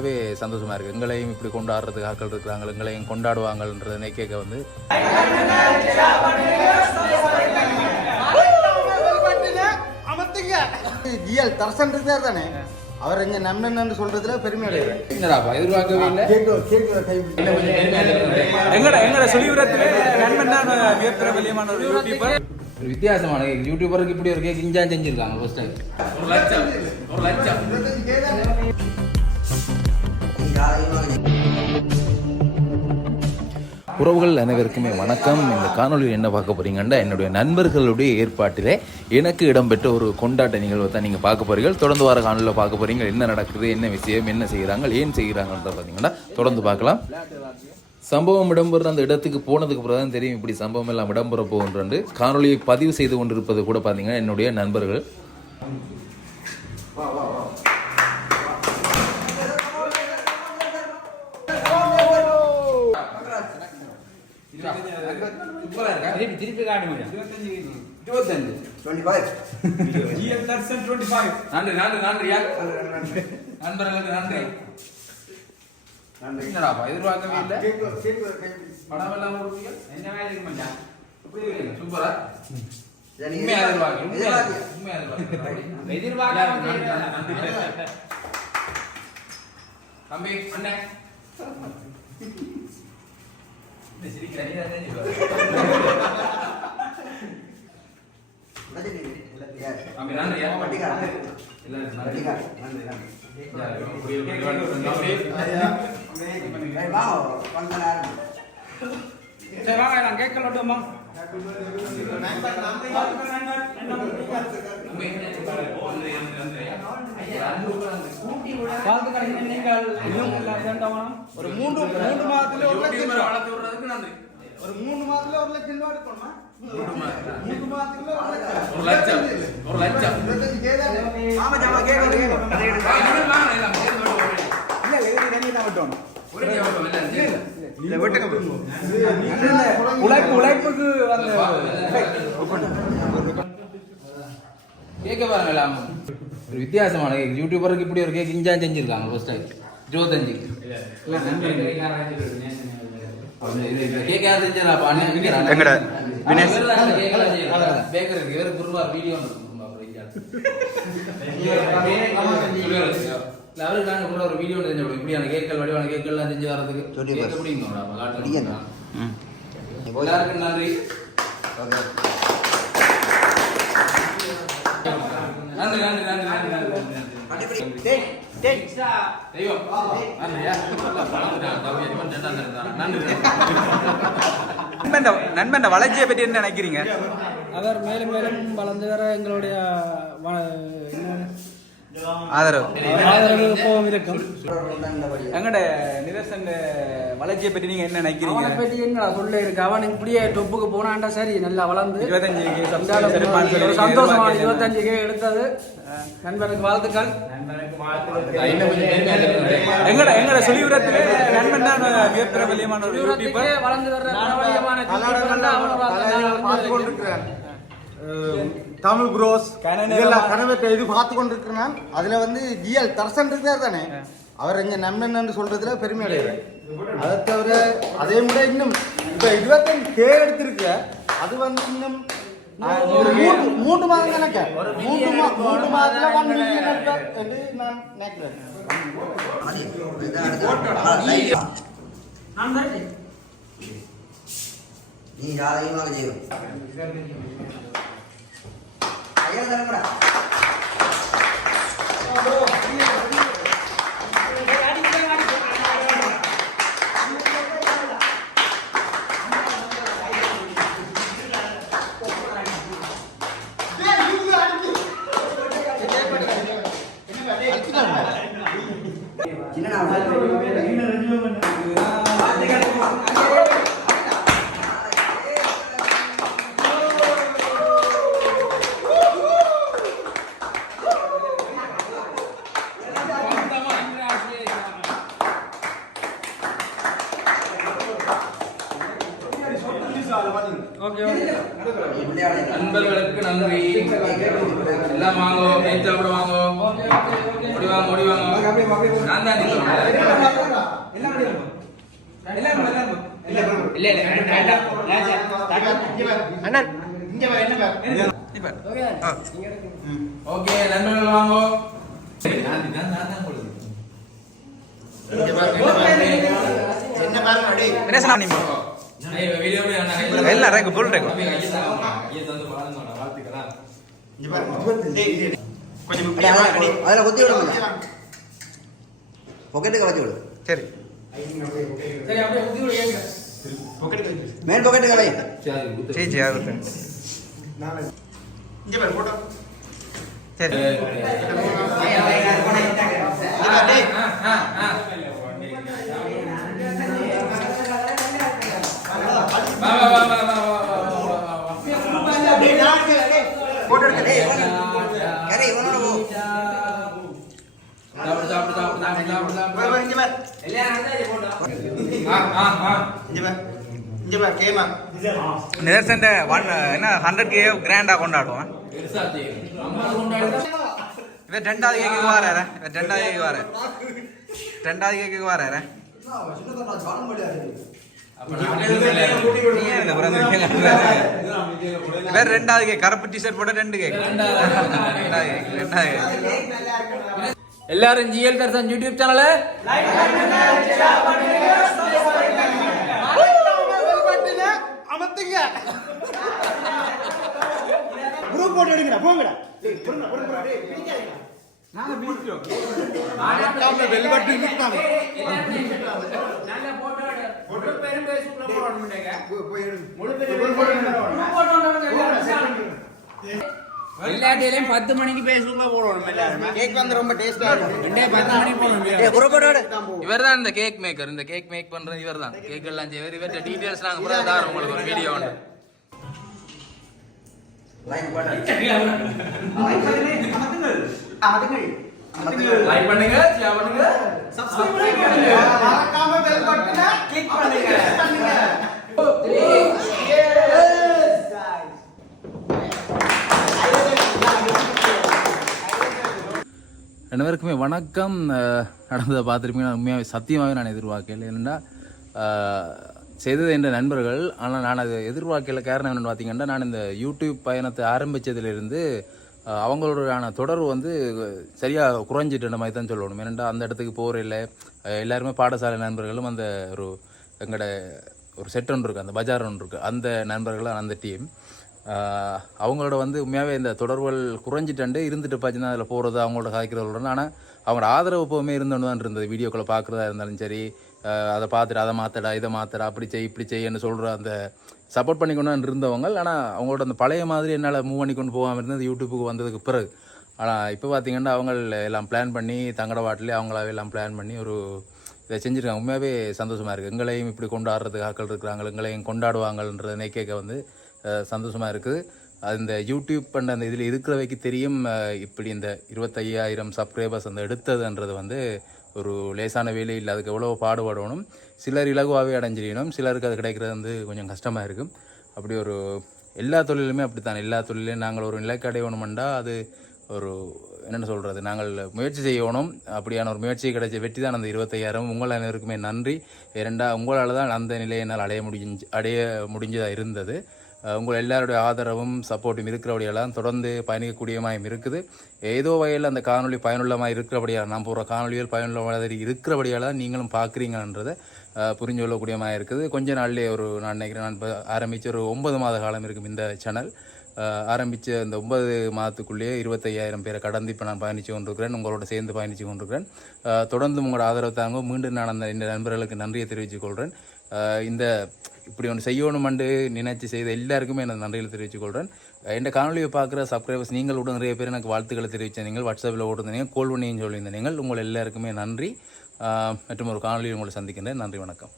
உண்மையாகவே சந்தோஷமாக இருக்குது எங்களையும் இப்படி கொண்டாடுறதுக்கு ஆட்கள் இருக்கிறாங்க எங்களையும் கொண்டாடுவாங்கன்றதை கேட்க வந்து ஜிஎல் தர்சன் இருக்கார் தானே? அவர் இங்க நம்பன்னு சொல்றதுல பெருமை அடைகிறேன் என்னடாப்பா எதிர்பார்க்கவே இல்லை? எங்கட எங்கட சுழிபுரத்திலே நண்பன் தான் வியப்பிர வெளியமான ஒரு யூடியூபர் ஒரு வித்தியாசமான கேக் யூடியூபருக்கு இப்படி ஒரு கேக் இஞ்சா செஞ்சிருக்காங்க ஃபர்ஸ்ட் டைம் ஒரு லட்சம். ஒரு லட்சம். உறவுகள் அனைவருக்குமே வணக்கம். இந்த காணொலியில் என்ன பார்க்க போறீங்கன்னா என்னுடைய நண்பர்களுடைய ஏற்பாட்டிலே எனக்கு இடம்பெற்ற ஒரு கொண்டாட்ட நிகழ்வை தான் நீங்கள் பார்க்க போறீர்கள். தொடர்ந்து வர காணொலியில் பார்க்க போறீங்க. என்ன நடக்குது? என்ன விஷயம்? என்ன செய்கிறாங்க ஏன் செய்கிறாங்கன்றத பார்த்தீங்கன்னா தொடர்ந்து பார்க்கலாம். சம்பவம் இடம்பெற அந்த இடத்துக்கு போனதுக்கு பிறகு தான் தெரியும் இப்படி சம்பவம் எல்லாம் இடம்பெற போகின்றது காணொலியை பதிவு செய்து கொண்டிருப்பது கூட பார்த்தீங்கன்னா என்னுடைய நண்பர்கள். திருப்பி காட்டுங்க இருபத்தஞ்சு தர்சன் 25 நன்றி நன்றி நன்றியா நண்பர்களுக்கு நன்றி என்னடாப்பா எதிர்பார்க்கவே இல்லை படம் எல்லாம் கொடுப்பீங்க என்ன வேலை இருக்கு மச்சான் சூப்பரா உண்மையா எதிர்பார்க்க உண்மையா எதிர்பார்க்க தம்பி அண்ணன் சரி வாங்க நான் கேட்கல ஒரு மூன்று மூன்று மாதத்துல ஒரு லட்சம். வளர்த்து விடுறதுக்கு நன்றி ஒரு மூணு மாதத்துல ஒரு லட்சம் ரூபா எடுக்கணுமா? மூணு மாதத்துல ஒரு லட்சம் ஒரு லட்சம்? ஆமா ஜாமா கேட்கல இல்ல இல்ல இது தண்ணி தான் விட்டோம் உழைப்பு உழைப்புக்கு வந்து கேக்க பாருங்க எல்லாம். ஒரு வித்தியாசமான கேக் யூடியூபருக்கு இப்படி ஒரு கேக் இஞ்சா செஞ்சிருக்காங்க ஃபர்ஸ்ட் டைம் இருபத்தஞ்சு கேக் யார் செஞ்சாப்பா எங்கட வினேஷ். பேக்கர் இருக்கு இவரு குருவார் வீடியோ அவருக்கு நாங்க கூட ஒரு வீடியோ செஞ்சு விடுவோம் இப்படியான கேக்கள் வடிவான கேக்கள் எல்லாம் செஞ்சு வரதுக்கு காட்டுறீங்க எல்லாருக்கும் நன்றி. நன்றி நன்றி நன்றி நன்றி நண்பன் வளர்ச்சியை பற்றி என்ன நினைக்கிறீங்க? அவர் மேலும் மேலும் வளர்ந்து வர எங்களுடைய ஆதரவு. எங்கட வளர்ச்சியை பற்றி நீங்க என்ன நினைக்கிறீங்க? அவனை பற்றி என்னடா சொல்ல இருக்கு? அவன் இப்படியே டொப்புக்கு போனான்டா சரி நல்லா வளர்ந்து இருபத்தஞ்சு கே எதிர்பார்க்கிறீங்க. இருபத்தஞ்சு கே எடுத்தது. நண்பனுக்கு வாழ்த்துக்கள். எங்கட எங்கட சுழிபுரத்திலே நண்பன் தான் வியப்பிர ஒரு வளர்ந்து வர்ற தமிழ் ப்ரோஸ் இதெல்லாம் கனவை இது பார்த்து கொண்டிருக்கிறேன் அதுல வந்து ஜிஎல் தர்சன் இருக்கார் தானே? அவர் இங்க நம்பன்னு சொல்றதுல பெருமை அடைகிறேன் அதை தவிர அதே விட இன்னும் இப்ப இருபத்தஞ்சு கே எடுத்திருக்க அது வந்து இன்னும் மூன்று மாதம் கணக்க மூன்று மா மூன்று மாதத்துல ஒன் மில்லியன் என்று நான் நினைக்கிறேன். நான். நீ யாரையும் செய்யும் ஐயா தரப்படா சின்ன ஓகே ஓகே நண்பர்களுக்கு நன்றி. எல்லாம் வாங்கோ மேய்ச்சல் கூட வாங்கோ. ஓடி வாங்க ஓடி வாங்க. நான் தான் ஓகே நண்பர்கள் வாங்கோ. ಇಲ್ಲ ರೇಗು ಫುಲ್ ರೇಗು அதில் குத்தி விட பொக்கெட்டுக்கு நிதர்சன் என்ன ஹண்ட்ரட் கே கிராண்டா கொண்டாடுவான். இவன் ரெண்டாவது கேக்கு வாராரு இவன் ரெண்டாவது கேக்கு வார. ரெண்டாவது கேக்கு வாராரு நீங்க நீங்க. இவன் ரெண்டாவது கேக் கருப்பு டிஷர்ட் போட்ட ரெண்டு கேக் ரெண்டாவது எல்லாரும் ஜிஎல் தர்சன் யூடியூப் சேனல அமர்த்துங்க குரூப் போட்டு எடுங்கடா போங்கடா எல்லாத்தையும் பத்து மணிக்கு பேசுக்குள்ள போடணும் எல்லாருமே கேக் வந்து ரொம்ப டேஸ்டா இருக்கும் ரெண்டே பத்து மணிக்கு போடணும் ஏய் புறப்பட்டு இவர் தான் இந்த கேக் மேக்கர் இந்த கேக் மேக் பண்றது இவர் தான் கேக் எல்லாம் செய்வார் இவர்கிட்ட டீடைல்ஸ் நாங்க கூட தாரோம் உங்களுக்கு ஒரு வீடியோ ஒன்று லைக் பண்ணுங்க ஷேர் பண்ணுங்க மறக்காம பெல் பட்டனை கிளிக் பண்ணுங்க அனைவருக்குமே வணக்கம். நடந்ததை பார்த்துருப்பீங்க. நான் உண்மையாகவே சத்தியமாகவே நான் எதிர்பார்க்கல. என்னென்னா செய்தது என்ற நண்பர்கள் ஆனால் நான் அதை எதிர்பார்க்கல. காரணம் என்னென்னு பார்த்தீங்கன்னா நான் இந்த யூடியூப் பயணத்தை ஆரம்பித்ததிலிருந்து அவங்களோடான தொடர்பு வந்து சரியாக குறைஞ்சிட்டு மாதிரி தான் சொல்லணும். ஏனெண்டா அந்த இடத்துக்கு போகிற இல்லை. எல்லாருமே பாடசாலை நண்பர்களும் அந்த ஒரு எங்களோட ஒரு செட் ஒன்று இருக்குது அந்த பஜார் ஒன்று இருக்குது அந்த நண்பர்கள் அந்த டீம் அவங்களோட வந்து உண்மையாகவே இந்த தொடர்புகள் குறைஞ்சிட்டு இருந்துட்டு பார்த்தீங்கன்னா அதில் போகிறது அவங்களோட காய்க்கிறவங்களோட ஆனால் அவங்களோட ஆதரவு எப்போவுமே இருந்தோன்னு தான் இருந்தது. வீடியோக்களை பார்க்குறதா இருந்தாலும் சரி அதை பார்த்துட்டு அதை மாற்றடா இதை மாற்றடா அப்படி செய் இப்படி செய்யன்னு சொல்கிற அந்த சப்போர்ட் பண்ணிக்கொண்டு இருந்தவங்க. ஆனால் அவங்களோட அந்த பழைய மாதிரி என்னால் மூவ் பண்ணி கொண்டு போகாமல் இருந்தது யூடியூப்புக்கு வந்ததுக்கு பிறகு. ஆனால் இப்போ பார்த்தீங்கன்னா அவங்க எல்லாம் பிளான் பண்ணி தங்கட வாட்டிலே அவங்களாவே எல்லாம் பிளான் பண்ணி ஒரு இதை செஞ்சுருக்காங்க. உண்மையாகவே சந்தோஷமாக இருக்குது எங்களையும் இப்படி கொண்டாடுறதுக்கு ஆக்கள் இருக்கிறாங்க. எங்களையும் கொண்டாடுவாங்கன்றத கேட்க வந்து சந்தோஷமாக இருக்குது. அது இந்த யூடியூப் பண்ண அந்த இதில் இருக்கிறவைக்கு தெரியும் இப்படி இந்த இருபத்தையாயிரம் சப்ஸ்கிரைபர்ஸ் அந்த எடுத்ததுன்றது வந்து ஒரு லேசான வேலை இல்லை அதுக்கு எவ்வளோ பாடுபடணும். சிலர் இலகுவாகவே அடைஞ்சிடணும். சிலருக்கு அது கிடைக்கிறது வந்து கொஞ்சம் கஷ்டமாக இருக்கும் அப்படி ஒரு எல்லா தொழிலுமே அப்படித்தான். எல்லா தொழிலையும் நாங்கள் ஒரு நிலைக்கு அடையணுமெண்டா அது ஒரு என்னென்னு சொல்கிறது நாங்கள் முயற்சி செய்யணும். அப்படியான ஒரு முயற்சி கிடைச்ச வெற்றி தான் அந்த இருபத்தையாயிரம். உங்கள் அனைவருக்குமே நன்றி. இரண்டா உங்களால் தான் அந்த நிலையை என்னால் அடைய முடிஞ்சு அடைய முடிஞ்சதாக இருந்தது. உங்கள் எல்லாருடைய ஆதரவும் சப்போர்ட்டும் இருக்கிறபடியெல்லாம் தொடர்ந்து பயணிக்கக்கூடியமாயும் இருக்குது. ஏதோ வகையில் அந்த காணொளி பயனுள்ளமாக இருக்கிறபடியால் நான் போகிற காணொலிகள் பயனுள்ள மாதிரி இருக்கிறபடியெல்லாம் நீங்களும் பார்க்குறீங்கன்றதை புரிஞ்சு கொள்ளக்கூடியமாக இருக்குது. கொஞ்ச நாள்லேயே ஒரு நான் நினைக்கிறேன் நான் இப்போ ஆரம்பித்த ஒரு ஒன்பது மாத காலம் இருக்கும் இந்த சேனல் ஆரம்பித்த இந்த ஒன்பது மாதத்துக்குள்ளேயே இருபத்தையாயிரம் பேரை கடந்து இப்போ நான் பயணித்து கொண்டிருக்கிறேன். உங்களோட சேர்ந்து பயணித்து கொண்டிருக்கிறேன். தொடர்ந்து உங்களோட ஆதரவு தாங்க மீண்டும் நான் அந்த இந்த நண்பர்களுக்கு நன்றியை தெரிவித்துக் கொள்கிறேன் இந்த இப்படி ஒன்று செய்யணுமெண்டு நினைச்சு செய்த எல்லாருக்குமே எனது நன்றிகளை தெரிவித்துக் கொள்கிறேன் இந்த காணொலியை பார்க்குற சப்ஸ்கிரைபர்ஸ் நீங்கள் கூட நிறைய பேர் எனக்கு வாழ்த்துக்களை தெரிவிச்சிருந்தீங்க வாட்ஸ்அப்பில் ஓடுந்தீங்க கோல் பண்ணியும் சொல்லியிருந்தீங்க உங்கள் எல்லாருக்குமே நன்றி. மற்றும் ஒரு காணொலியில் உங்களை சந்திக்கின்றேன். நன்றி வணக்கம்.